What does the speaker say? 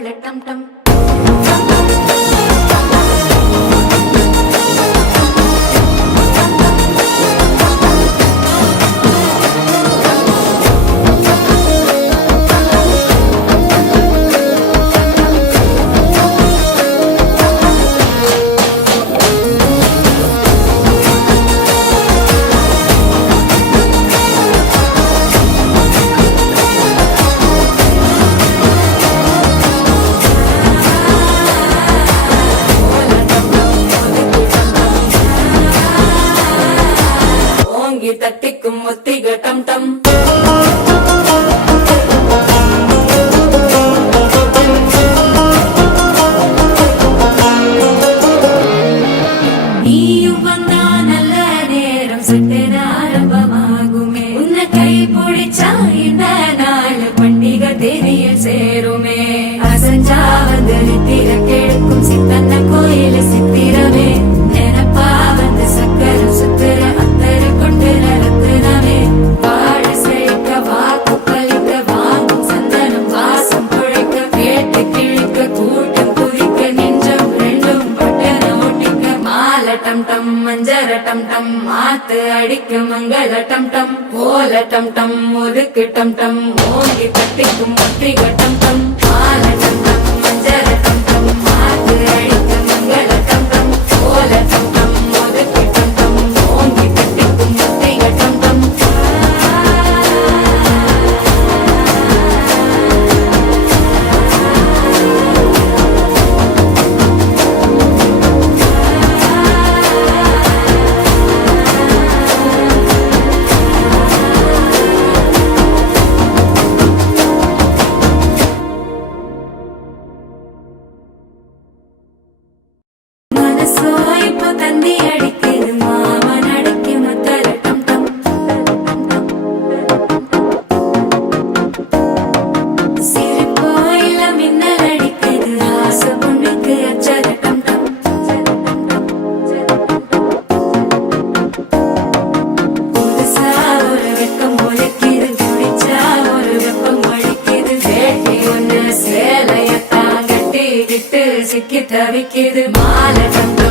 மங்கள டம் டம் தட்டிக்கும் ஒத்திக டம் டம் நீயும் வந்தா நல்ல நேரம் சட்டென ஆரம்பமாகுமே உன்னை கை பிடிச்சா இந்த நாள் பண்டிகை தேதியில் சேருமே அசஞ்சா வந்து நித்திர கெடுக்கும் சித்தன்ன கோயில சித்திரமே நினப்பா வந்து சக்கர சுத்திர டம் டம் மஞ்சர டம் டம் மாத்து அடிக்க மங்கள டம் டம் ஓல டம் டம் ஒதுக்கு டம் டம் ஓங்கி தட்டிக்கும் ஒத்திக டம் டம் மால டம் டம் மஞ்சர டம் டம் மாத்து அடிக்க மங்கள டம் டம் ஓல டம் டம் ஒதுக்கு டம் டம் ஓங்கி தட்டிக்கும் ஒத்திக டம் டம் தந்தி அடிக்குது மாமன் அடிக்கு மத்தல டம் டம் சிரிப்போ இல்ல மின்னல் அடிக்குது ஆச பொண்ணுக்கு அச்சல டம் டம் புதுசா ஒரு வெப்பம் ஒலிக்குது குடிச்சா ஒரு வெப்பம் ஒழிக்குது வேட்டி ஒண்ணு சேலையத்தான் கட்டிக்கிட்டு சிக்கி தவிக்குது மாலை டம் டம்